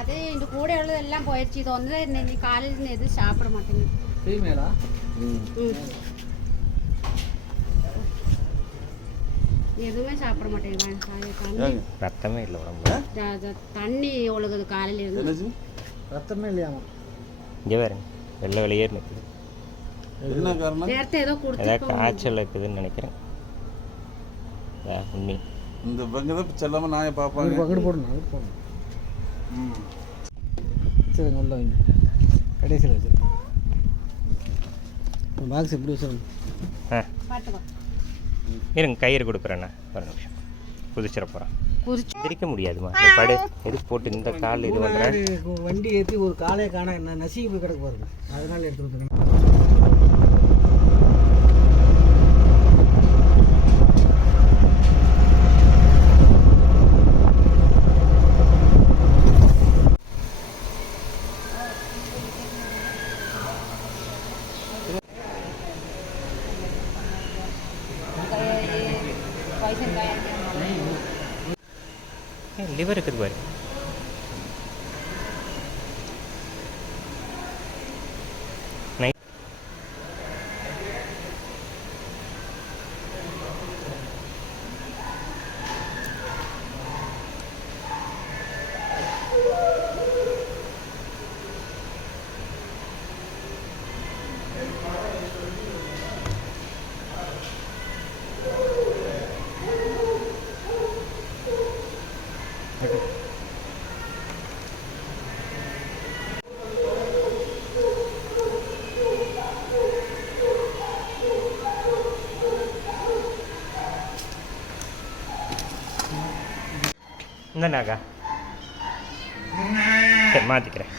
அது இந்த கூட உள்ளதெல்லாம் போயிடுச்சு. இது வந்து இன்னைக்கு காலையில் எதுவும் சாப்பிட மாட்டேங்குது. ஃபீமேலா? எதுவுமே சாப்பிட மாட்டேங்குது. ரத்தமே இல்லை உடம்புல. தண்ணி ஒழுகுது காலையில் இருந்து. ரத்தமே இல்லையாமா? இங்கே பாருங்க, வெள்ளை வெளியே நிற்குது. என்ன காரணம்? நேரத்தை ஏதோ ஏதாவது காய்ச்சல் இருக்குதுன்னு நினைக்கிறேன். உண்ணி இந்த பங்கு தான் செல்லாமல் நாயை பார்ப்பாங்க. அங்கிட்டு போடணும், அங்கிட்டு போடணும். சரி, நல்லா வைங்க. கடைசியில் வச்சுருங்க. பாக்ஸ் எப்படி வச்சுருங்க? பார்த்துக்கோ. இருங்க, கயிறு கொடுக்குறேண்ணா. ஒரு நிமிஷம் குதிச்சிட போகிறேன். திரிக்க முடியாதுமா. படு எதுக்கு போட்டு இந்த கால் இது பண்ணுறேன். வண்டி ஏற்றி ஒரு காலையை காண நசுக்கி போய் கிடக்கு பாருங்க. அதனால எடுத்து கொடுத்துருங்க. லிவர் இருக்குது பாரு. இந்தனாக்கா சரி மாற்றிக்கிறேன்.